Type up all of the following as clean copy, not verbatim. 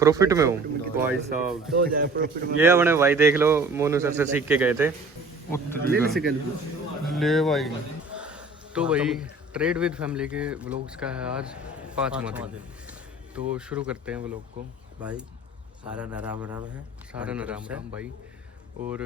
Profit में हूँ भाई साहब। ये अपने भाई देख लो, मोनू सर से सीख के गए थे। ले भाई। तो भाई ट्रेड विद फैमिली के व्लॉग्स का है आज 5वां दिन। तो शुरू करते हैं व्लॉग को भाई। सारा नाराम राम है, सारा नाराम राम भाई। और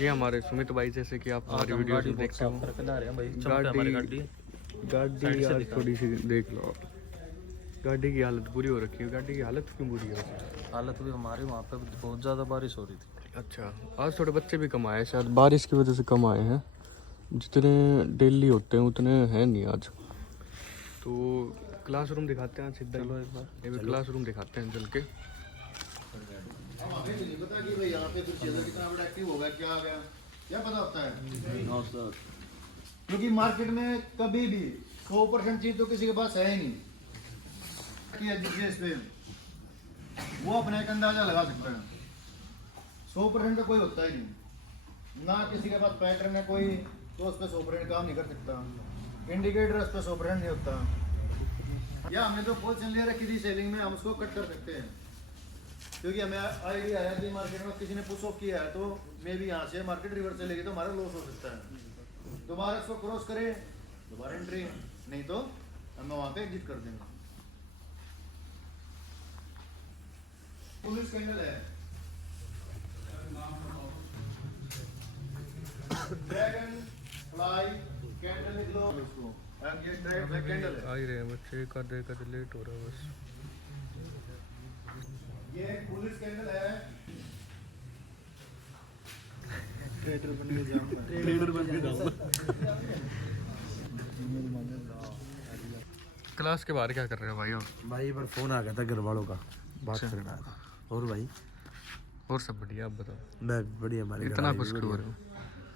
ये हमारे सुमित भाई, जैसे कि आप हमारी वीडियो में देखते हो, गाड़ी आज थोड़ी सी देख लो। गाड़ी की हालत बुरी हो रखी है। गाड़ी की हालत क्यों बुरी है? हालत भी हमारे वहाँ पे बहुत ज़्यादा बारिश हो रही थी। अच्छा, आज थोड़े बच्चे भी कम आए, शायद बारिश की वजह से कम आए हैं। जितने डेली होते हैं उतने हैं नहीं आज। तो क्लासरूम दिखाते हैं सीधा। चलो एक बार क्लासरूम दिखाते हैं चल के। यहाँ पे कितना बड़ा एक्टिव हो गया, क्या आ गया, क्या पता होता है? क्योंकि मार्केट में कभी भी 100% चीज तो किसी के पास है ही नहीं कि वो अपने एक अंदाजा लगा सकते हैं। 100% का कोई होता ही नहीं ना, किसी के पास पैटर्न है कोई तो उस पर 100% काम नहीं कर सकता। इंडिकेटर उस पर 100% नहीं होता। या हमने तो पोजीशन ले रखी थी सेलिंग में, हम उसको कट कर सकते हैं क्योंकि हमें आइडिया है कि मार्केट में किसी ने पुश ऑफ किया है तो मे भी यहाँ से मार्केट रिवर्स चलेगी तो हमारा लॉस हो सकता है। दोबारा इसको क्रॉस करें, दोबारा एंट्री, नहीं तो हम वहाँ पे एग्जिट कर देंगे। पुलिस कैंडल है, ड्रैगन फ्लाई कैंडल लिख लो इसको। ये ड्रैगन फ्लाई कैंडल है। आ ही रहे हैं बच्चे, कर लेट हो रहा है बस। ये पुलिस कैंडल है। ट्रेडर बन के जाऊंगा। क्लास के बाहर क्या कर रहे हो भाई? भाई पर फोन आ गया था घर वालों का, बात करना था। और भाई और सब बढ़िया, आप बताओ। मैं बढ़िया, हमारे इतना खुश क्यों हो रहे हो?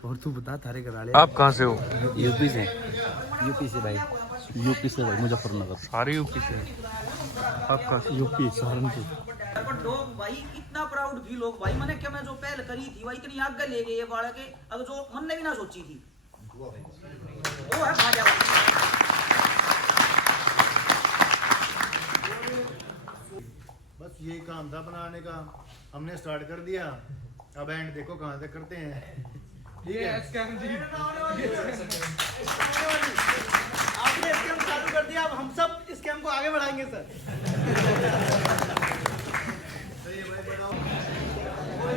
और तू बता, थारे घर वाले? आप कहाँ से हो? यूपी से भाई। यूपी से भाई, मुजफ्फरनगर। सारे यूपी से? आपका यूपी सहारनपुर। लोग भाई इतना प्राउड फील हो भाई, मैंने क्या, मैं जो पहल करी थी भाई इतनी आगे ले गए ये बाड़ा के, अगर जो मन ने भी ना सोची थी वो है भाजपा। बस यही काम था बनाने का, हमने स्टार्ट कर दिया। अब एंड देखो कहाँ तक करते हैं। ठीक है, आपने स्कैम चालू कर दिया, अब हम सब स्कैम को आगे बढ़ाएंगे सर।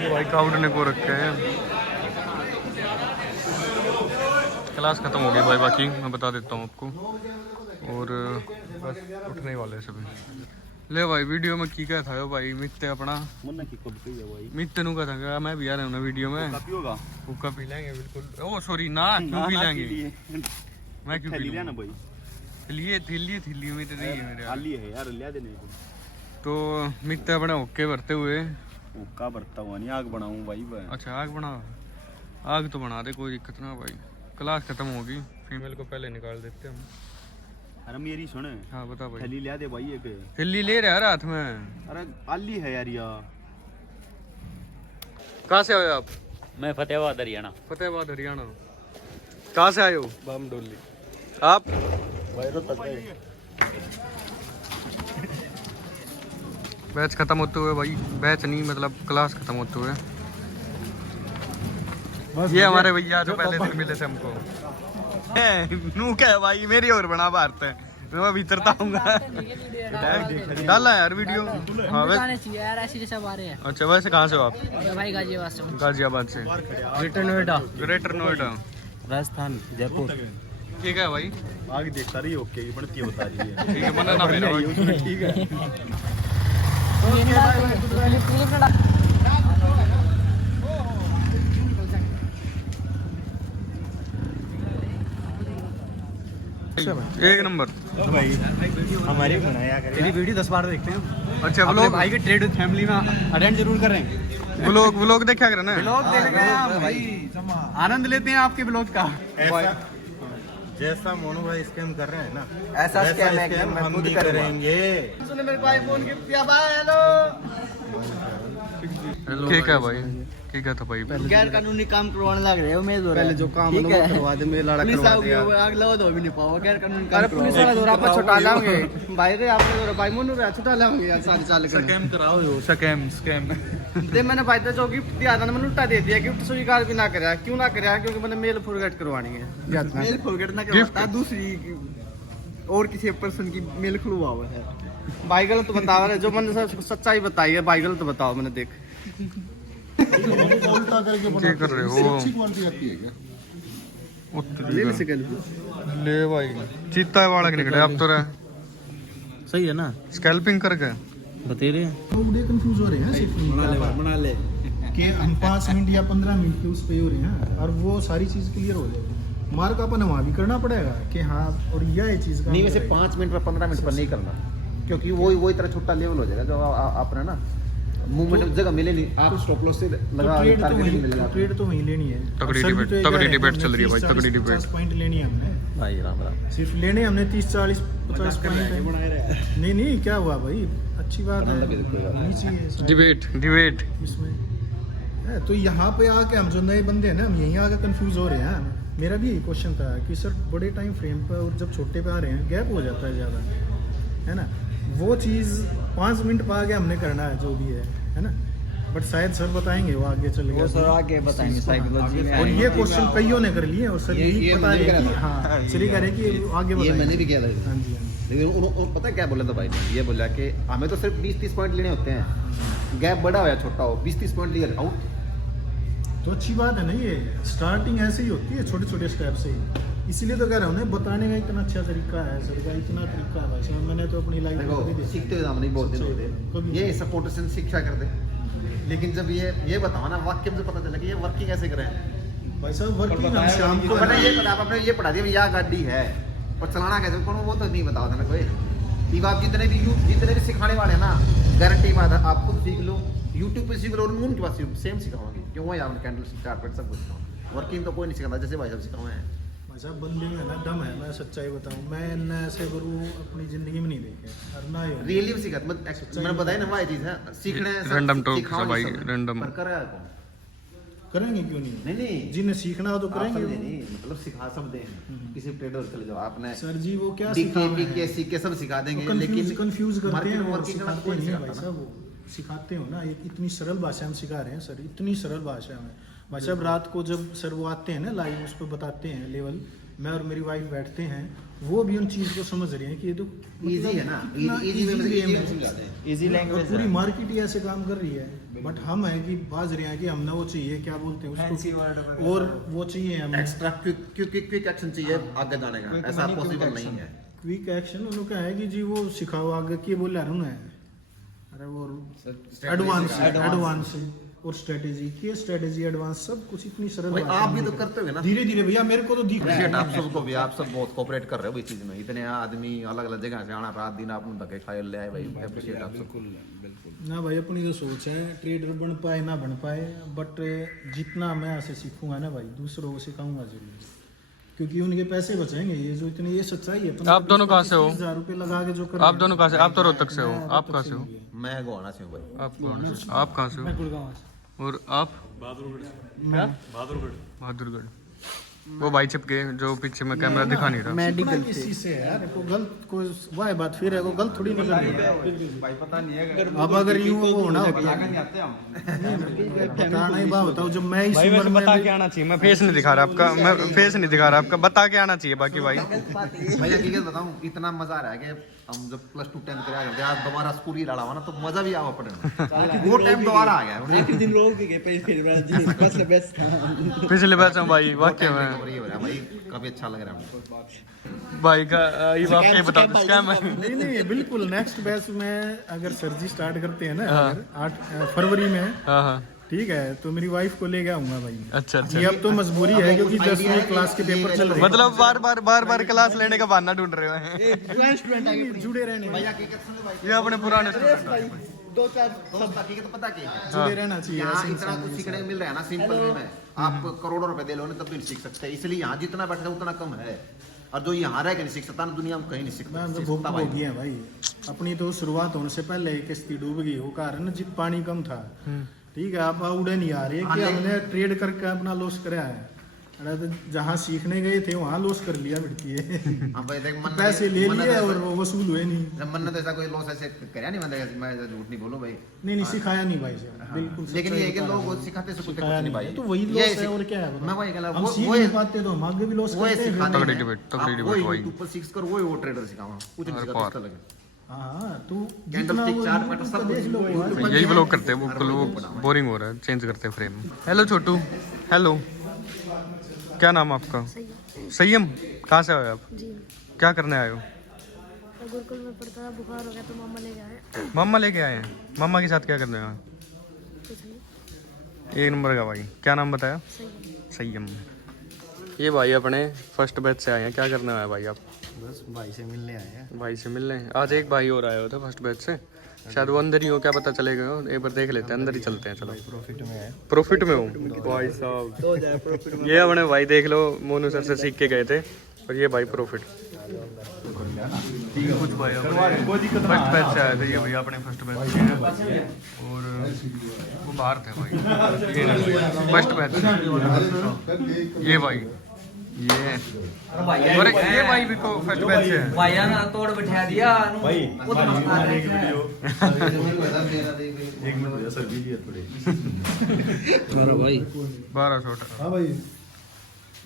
भाई काउडने को रखे हैं। क्लास खत्म हो गई भाई, बाकी मैं बता देता हूँ आपको। और बस उठने वाले सभी। ले भाई वीडियो में की क्या था भाई? मित्ते अपना मित्ते नु का था, मैं भी आ रहा हूँ ना वीडियो में। हुक्का पी लेंगे बिल्कुल। ओ सॉरी ना, क्यों पी लेंगे? मैं क्यों पी लूँगा भाई? थैली में नहीं है मेरे यार लिया देने। तो मित्ते अपने हुक्के भरते हुए हुक्का भरता हुआ नहीं, आग बनाऊं भाई। अच्छा आग बना, आग तो बना दे, कोई दिक्कत ना भाई। क्लास खत्म होगी, फीमेल को पहले निकाल देते हम। अरे मेरी सुन। हाँ बता भाई। थैली लिया दे भाई एक। थैली ले रहे यार हाथ में। अरे आली है यार। कहाँ से आए आप? मैं फतेहाबाद हरियाणा। फतेहाबाद हरियाणा। कहाँ से आए हो? बामडोली। आप? बैच खत्म होते हुए भाई, बैच नहीं मतलब क्लास खत्म होते हुए। ये हमारे भैया जो पहले दिन मिले थे हमको। नू क्या है भाई, मेरी और बना भारत है, मैं भीतर आऊंगा। डाला है यार वीडियो। हाँ यार ऐसी जैसा बारे है। अच्छा, वैसे कहाँ से हो आप? भाई गाजियाबाद से। गाजियाबाद से। ग्रेटर नोएडा राजस्थान, जयपुर। ठीक है भाई, आग देखता रही, ओके बढ़ती बता रही है। ठीक है, मना ना मेरा। ठीक है। एक नंबर भाई हमारे बनाया तेरी वीडियो 10 बार देखते हैं। अच्छा अपने व्लॉग भाई के ट्रेड विद फैमिली में अटेंड जरूर कर रहे हैं। व्लॉग देखा करना। ब्लॉग देख रहे हैं आप भाई, आनंद लेते हैं आपके ब्लॉग का। जैसा मोनू भाई स्कैम कर रहे हैं ना, ऐसा स्कैम हम भी करेंगे। सुने मेरे भाई फोन गिफ्ट किया भाई। हेलो क्या है भाई, क्या था भाई? गैर कानूनी काम करवाने लग रहे हो मैं पहले जो काम है वो करवा दे, मेरा लड़ा पुलिस करवा आओगी दिया। वो आग लगा दो भी नहीं पाओ गैर कानूनी काम अरे पुलिस वाला दौरा पर छुटा लाओगे भाई रे, आपने दौरा भाई मोनू रे छुटा लाओगे यार सारी चाल कर स्कैम कराओ यो स्कैम दे मैंने भाई तो जो गिफ्ट दिया था ना, मैंने लुटा दे दिया। गिफ्ट स्वीकार भी ना कराया, क्यों ना कराया? क्योंकि मैंने मेल फॉरगेट करवानी है। मेल फॉरगेट ना करवाता दूसरी और किसी पर्सन की मेल खुलवा हुआ है। भाई गलत बता रहे, जो मैंने सब सच्चाई बताई है भाई, गलत बताओ। मैंने देख उल्टा करके क्या कर रहे हो? अच्छी क्वालिटी आती है क्या? ले भाई, चीता वाला निकले अब तो रहे। सही है ना, स्कैल्पिंग करके बता रहे तो बड़े कंफ्यूज हो रहे हैं सिर्फ बना ले कि हम 5 मिनट या 15 मिनट के उस पे हो रहे हैं और वो सारी चीज क्लियर हो जाएगी। मार्क अपन वहाँ भी करना पड़ेगा कि हाँ, और यह चीज का नहीं वैसे 5 मिनट पर 15 मिनट पर नहीं करना, क्योंकि वही तरह छोटा लेवल हो जाएगा जो आपने ना मूवमेंट जगह मिले नहीं, आप स्टॉप लॉस से लगा टारगेट नहीं मिलेगा। ट्रेड तो वहीं लेनी है। तगड़ी अक्सर भी डिबेट- तो तगड़ी ये डिबेट है, चल रही है भाई, 30, तगड़ी 40, डिबेट। 50 पॉइंट लेनी है हमने, भाई राम राम सिर्फ लेने हमने 30, 40, 50 पॉइंट है। नहीं क्या हुआ भाई, अच्छी बात है, नहीं चाहिए सारी डिबेट इसमें है। तो यहाँ पे आके हम जो नए बंदे हैं ना, हम यहीं आके कंफ्यूज हो रहे हैं। मेरा भी यही क्वेश्चन था कि सर बड़े टाइम फ्रेम पर और जब छोटे पे आ रहे हैं गैप हो जाता है ज़्यादा, है ना। वो चीज़ 5 मिनट पर आगे हमने करना है जो भी है ना। बट शायद सर बताएंगे, वो आगे चल गया, वो सर आगे बताएंगे साइकोलॉजी में। और ये क्वेश्चन कईयों ने कर लिए और सर यही बता रहे हैं कि हाँ, सर ये कह रहे हैं कि आगे ये बताएंगे। मैंने भी किया था। हाँ जी, हाँ जी। लेकिन उन्होंने पता क्या बोला था भाई ने, ये बोला कि हमें तो सिर्फ 20-30 पॉइंट लेने होते हैं, गैप बड़ा हो या छोटा हो 20-30 पॉइंट लिया आउट। तो अच्छी बात है ना, ये स्टार्टिंग ऐसे ही होती है, छोटे छोटे स्टेप से ही। इसीलिए तो कह रहा हूँ ना, बताने का इतना अच्छा तरीका है सर का, इतना तरीका है भाई साहब, मैंने तो अपनी लाइफ देखो सीखते हुए हम नहीं बहुत दिन होते, ये सपोर्ट से शिक्षा कर दे, लेकिन जब ये बताओ ना वाक्य में पता चला कि ये वर्किंग कैसे करें। भाई साहब वर्किंग हम शाम को पता ये पता आपने ये पढ़ा दिया यह गाड़ी है और चलाना कैसे कौन, वो तो नहीं बताओ था कोई। आप जितने भी सिखाने वाले हैं ना, गारंटी बात है आप खुद सीख लो, यूट्यूब पे सीख लो और उनके पास सेम सिखाओगे, क्यों वही आपने कैंडल कारपेट सब कुछ सिखाओ। वर्किंग तो कोई नहीं सिखाता, जैसे भाई साहब सिखाओ हैं। भाई साहब बंदे में है ना दम है, मैं सच्चाई बताऊं, मैं न ऐसे गुरु अपनी जिंदगी में नहीं देखे और ना ही होने। रियली भी सिखाते मैंने बताया ना, वही चीज है सीखना है। रैंडम टॉक से भाई, रैंडम करेंगे क्यों नहीं? नहीं जिन्हें सीखना हो तो आप करेंगे समझे वो। नहीं, मतलब सिखा सब दें। किसी ट्रेडर चले जाओ आपने सर जी वो क्या डीके के सीके सब सिखा देंगे, लेकिन कंफ्यूज करते हैं, वो वर्किंग करना सिखाते कोई नहीं नहीं है भाई सिखाता ना। साहब, वो सिखाते हो ना, एक इतनी सरल भाषा में सिखा रहे हैं सर, इतनी सरल भाषा में। भाई साहब रात को जब सर वो आते हैं ना लाइव, उस पर बताते हैं लेवल, मैं और मेरी वाइफ बैठते हैं, वो भी उन चीज़ को समझ रहे हैं कि ये तो इजी है ना, इजी में समझाते हैं, इजी और पूरी मार्केट ही ऐसे काम कर रही है। बट हम है कि बाज रहे हैं कि हमने वो चाहिए, क्या बोलते हैं उसको, और वो चाहिए हमें एक्स्ट्रा क्विक एक्शन चाहिए आगे जाने का, ऐसा पॉसिबल नहीं है। Quick action. उन्होंने कहा है कि जी वो सिखाओ आगे की बोले रहा हूँ, अरे वो एडवांस और स्ट्रेटेजी की, स्ट्रेटेजी एडवांस सब कुछ इतनी सरल भाई भाषा आप में भी तो लिखा है। करते हो ना, धीरे धीरे भैया मेरे को तो दिख रहा अप्रिशिएट है। आप सबको भी, आप सब बहुत कोऑपरेट कर रहे हो इस चीज में। इतने आदमी अलग अलग जगह से आना, रात दिन आप धक्के खाए ले आए भाई, अप्रिशिएट आप सबको। ना भाई अपनी तो सोच है, ट्रेडर बन पाए ना बन पाए, बट जितना मैं यहाँ से सीखूंगा ना भाई, दूसरों को सिखाऊंगा जरूर, क्योंकि उनके पैसे बचेंगे। ये जो इतनी ये सच्चाई है। आप दोनों कहाँ से हो? 30,000 रुपए लगा के जो कर आप दोनों कहाँ से? आप तो रोहतक से हो, आप कहाँ से हो? मैं गोवाना से हूँ भाई। आप कहाँ से हो? और आप? बहादुरगढ़। वो भाई चिपके जो पीछे में कैमरा दिखा नहीं रहा। मेडिकल किस चीज से है यार, को गलत को वह बात फिर है, को गलत थोड़ी नहीं करनी भाई, पता नहीं है अब अगर यूं वो होना होता बताना ही बात बताओ। जब मैं इस भाई उम्र वैसे में बता के आना चाहिए, मैं फेस नहीं दिखा रहा आपका, मैं फेस नहीं दिखा रहा आपका, बता के आना चाहिए बाकी भाई। मैं हकीकत बताऊं, इतना मजा आ रहा है कि हम जब +2 10th करा करते आज दोबारा स्कूल ही डाला हुआ ना, तो मजा भी आवा पड़े वो टाइम दोबारा आ गया। एक दिन लोग के फिर बेस्ट पिछले बैच में भाई वाकई में ये हो रहा है भाई, काफी अच्छा लग रहा है भाई का ये वाकई बता दो स्कैम है। नहीं नहीं बिल्कुल नेक्स्ट बैच में अगर सर जी स्टार्ट करते हैं ना, अगर 8 फरवरी में, हाँ हाँ ठीक है, तो मेरी वाइफ को ले आऊंगा भाई। अच्छा ये अब तो मजबूरी है क्योंकि 10वीं क्लास के पेपर चल रहे हैं, मतलब बार क्लास लेने का बहाना ढूंढ रहे हैं जुड़े रहने भाई हकीकत सुन भाई, ये अपने पुराने student हैं। दोस्त हकीकत पता क्या है, जुड़े रहना चाहिए यहाँ ऐसे इतना कुछ सीखने को मिल रहा है ना सिंपल वे में, आप करोड़ों रुपए दे लो ना तब भी नहीं सीख सकते, इसलिए यहाँ जितना बैठे उतना कम है, और जो यहाँ रह के नहीं सीख सकता ना दुनिया में कहीं नहीं सीख मैं तो सकता हो गई है भाई। अपनी तो शुरुआत होने से पहले ही किश्ती डूब गई, वो कारण जित पानी कम था, ठीक है आप उड़े नहीं आ रही है कि हमने ट्रेड करके अपना लॉस कराया है। अरे तो जहाँ सीखने गए थे वहाँ लॉस कर लिया मिटती है। हाँ भाई देख मन पैसे ले लिए और वो वसूल हुए नहीं। मन ने तो ऐसा कोई लॉस ऐसे करया नहीं, मैं झूठ नहीं बोलूं भाई। नहीं सिखाया नहीं भाई से बिल्कुल। लेकिन ये है कि लोग सिखाते से कुछ नहीं भाई, तो वही लॉस है और क्या है। मैं वही कहला हम सीख नहीं पाते तो हम आगे भी लॉस करते हैं। तगड़ी डिबेट वही भाई। यूट्यूब पर सीख कर वो ट्रेडर सिखावा कुछ नहीं सिखाता उसका लगे। हाँ तू कैंडल स्टिक चार्ट पैटर्न सब देख लो यार। यही ब्लॉग करते हैं वो बोरिंग हो रहा है, चेंज करते हैं फ्रेम। हेलो छोटू। हेलो क्या नाम आपका? संयम। कहाँ से आए आप? जी क्या करने आए हो? मैं गुरुकुल में पढ़ता था, बुखार हो गया तो मामा ले गए। मम्मा लेके आए हैं। मम्मा के साथ क्या करने आए? कुछ नहीं, एक नंबर का भाई। क्या नाम बताया? सही है। संयम। ये भाई अपने फर्स्ट बैच से आए हैं। क्या करने आए भाई आप? बस भाई से मिलने आए हैं। भाई से मिलने। आज एक भाई और आए होते फर्स्ट बैच से, शायद वो अंदर ही हो, क्या पता चलेगा। एक बार देख लेते हैं, अंदर ही चलते हैं। चलो प्रॉफिट में है। प्रॉफिट में हूँ भाई साहब। ये अपने भाई देख लो, मोनू सर से सीख के गए थे, और ये भाई प्रॉफिट। कुछ भाई फर्स्ट बैच से आए थे। ये भैया अपने फर्स्ट बैच से हैं और वो बाहर थे भाई। फर्स्ट बैच ये भाई, ये और ये भाई भी को फर्स्ट बैच से है। भाइया ना तोड़ बिठा दिया भाई। वो तो मस्त आ रहा है। 1200। हाँ भाई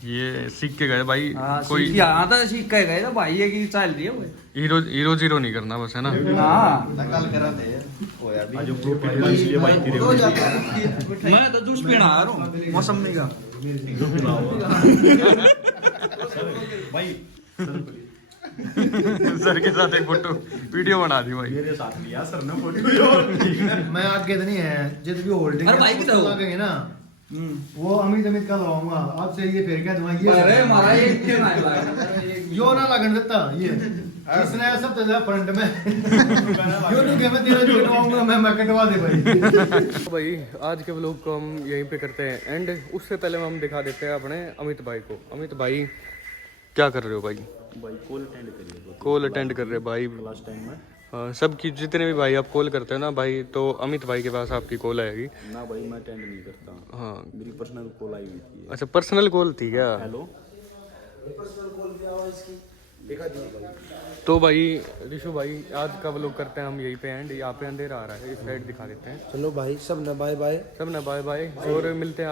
ये सीख के गए भाई। कोई कोई यहाँ तो सीख के गए तो भाई ये की चल रही है वो। हीरो जीरो नहीं करना बस, है ना। मैं तो जूस पीना आ रहा हूँ मौसमी का। सर के साथ एक फोटो वीडियो बना दी भाई। मैं आगे तो नहीं है जित भी होल्डिंग अरे भाई भी तो लगेंगे ना वो अमित का लगाऊंगा आपसे। ये फिर क्या दूंगा अरे ये हमारा ये क्यों ना लगा? यो ना लगन देता ये इसने सब तो फ्रंट में यो तो मैं तेरा कटवाऊंगा मैं कटवा दे भाई। भाई आज के व्लॉग को हम यहीं पे करते हैं एंड। उससे पहले हम दिखा देते हैं अपने अमित भाई को। अमित भाई क्या कर रहे हो भाई? कॉल अटेंड कर रहे हो भाई क्लास टाइम में। हाँ, सबकी जितने भी भाई आप कॉल करते हो ना भाई, तो अमित भाई के पास आपकी कॉल आएगी ना भाई। मैं अटेंड नहीं करता। हाँ मेरी पर्सनल कॉल आई हुई थी। अच्छा, पर्सनल कॉल थी क्या? हेलो तो भाई ऋषु भाई आज का व्लॉग करते हैं हम यहीं पे एंड। यहाँ पे अंधेरा आ रहा है, इस साइड दिखा देते हैं। चलो भाई सब ना बाय बाय। सब ना बाय बाय, और मिलते हैं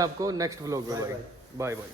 आपको नेक्स्ट व्लॉग में भाई। Bye bye.